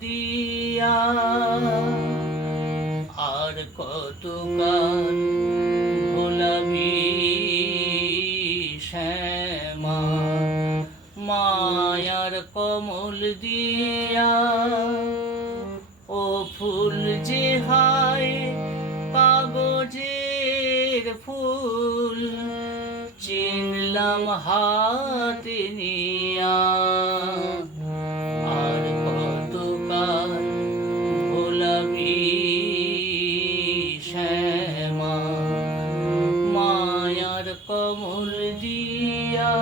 দিয়া। আর কতকাল ভোলাবি শ্যামা। মায়ার কমল দিয়া, ও ফুল যে হায় কাগজের ফুল, চিনলাম হাতে নিয়া। কমল দিয়া।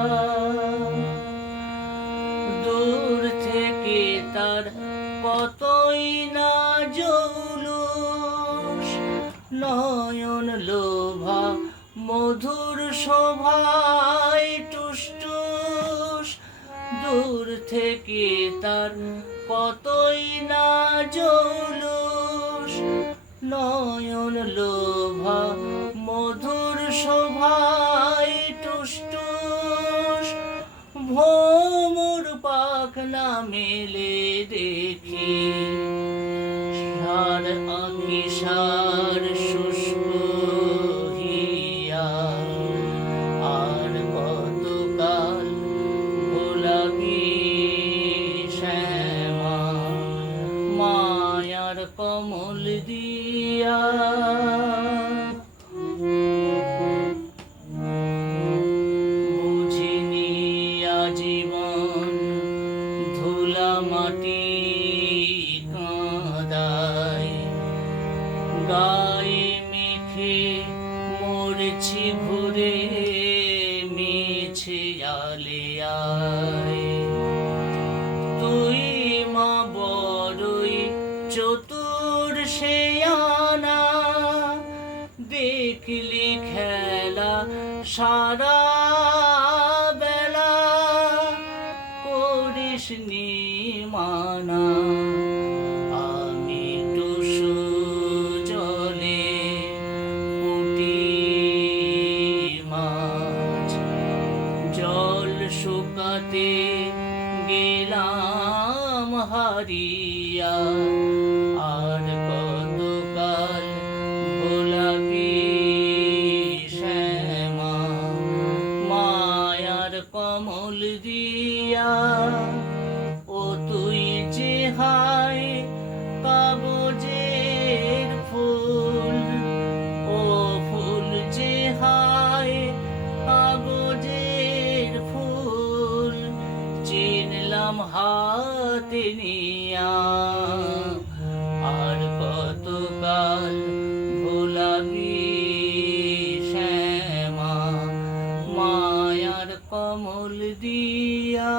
দূর থেকে তার কতই না জৌলুস। নয়ন লোভা, মধুর শোভায় টুসটুস। দূর থেকে তার কতই না জৌলুস। নয়ন লোভা, মধুর শোভায় ভোমর পাখনা মেলে দেখি। সার আঁকি সার শুষ্ক হিয়া। শ্যামা। মায়ার কমল দিয়া মাটি কাঁদায়। গায়ে মেখে মরেছি ঘুরে মিছে আলিয়ায় তুই মা বড়ই চতুর সে আনা। দেখলি খেলা সারা বেলা। করিস নি মানা। আমি টুসু জলে মাছ। জল শুকাতে গেলাম হারিয়া। আর কতকাল শ্যামা। মায়ার কমল দিয়া তুই যে হায় কাগজের ফুল, ও ফুল যে হায় কাগজের ফুল, চিনলাম হাতে নিয়া। আর কতকাল ভোলাবি শ্যামা, মায়ার কমল দিয়া।